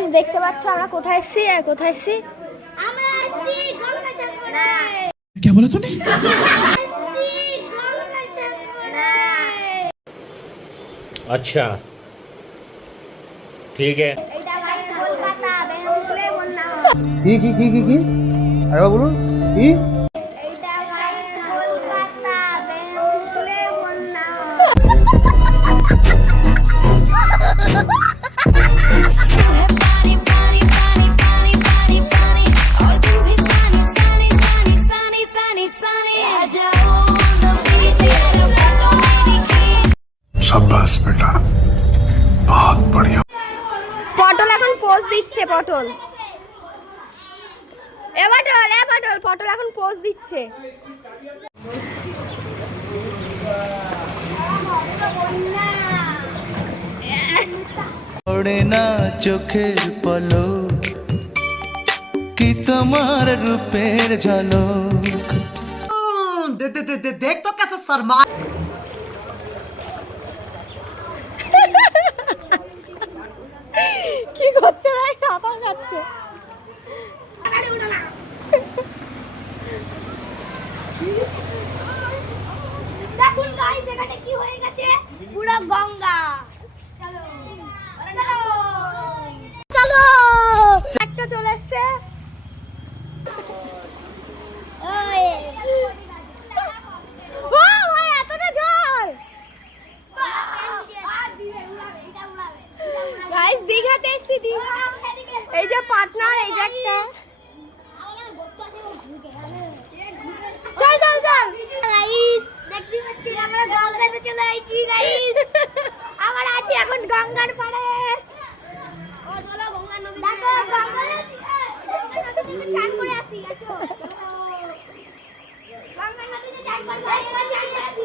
Guys দেখতে পাচ্ছ আমরা কোথায় এসেছি আর কোথায় এসেছি? আমরা এসেছি গঙ্গাসাগরে। কি বলে তুমি? अच्छा ठीक है। এটা গাইস কলকাতা বেঙ্গলে বন্যা। কি আরে বলুন কি? এটা গাইস কলকাতা বেঙ্গলে বন্যা। शाबाश बेटा बहुत बढ़िया। পটল এখন পোজ দিচ্ছে পটল। এ পটল এখন পোজ দিচ্ছে। ওড়ে না চোখের পলক কি তোমার রূপের ঝলক। দেখ তো कैसे शर्मा। কি করছে ভাই? খাবার খাচ্ছে। দেখুন গাইস এখানে কি হয়ে গেছে, পুরো গঙ্গা। চলো চলো একটা চলে এসছে। ওই ও এতটা জল। গাইস দীঘাতে এসেছি দীঘা। এই যে পার্টনার এই যে একটা। চল চল চল গাইস দেখতে পাচ্ছি আমরা গঙ্গাতে চলে আইছি গাইস। আমরা আছি এখন গঙ্গার পাড়ে। ও চলো গঙ্গা নদী দেখো গঙ্গা নদীতে চান করে আসি গেছো। গঙ্গা নদীতে চান করতে আসি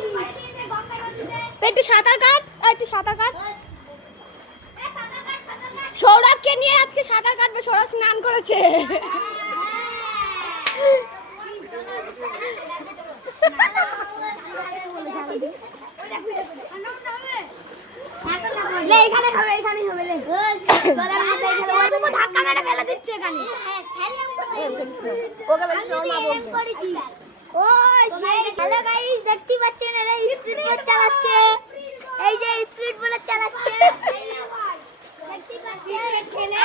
গঙ্গা নদীতে। একটু সাঁতার কাট একটু সাঁতার কাট। সৌরভকে নিয়ে আজকে সাঁতার কাটবে। সৌরভ স্নান করেছে। এখানে হবে এখানেই হবে লে। শুধু ধাক্কা মেরে ফেলে দিচ্ছে এখানে। ওকে বলছি ওর মা বলবে। ও হ্যালো গাইস দেখতে পাচ্ছেন এরা স্পিড বোট চালাচ্ছে। এই যে স্পিড বোট চালাচ্ছে দেখতে পাচ্ছেন ছেলে।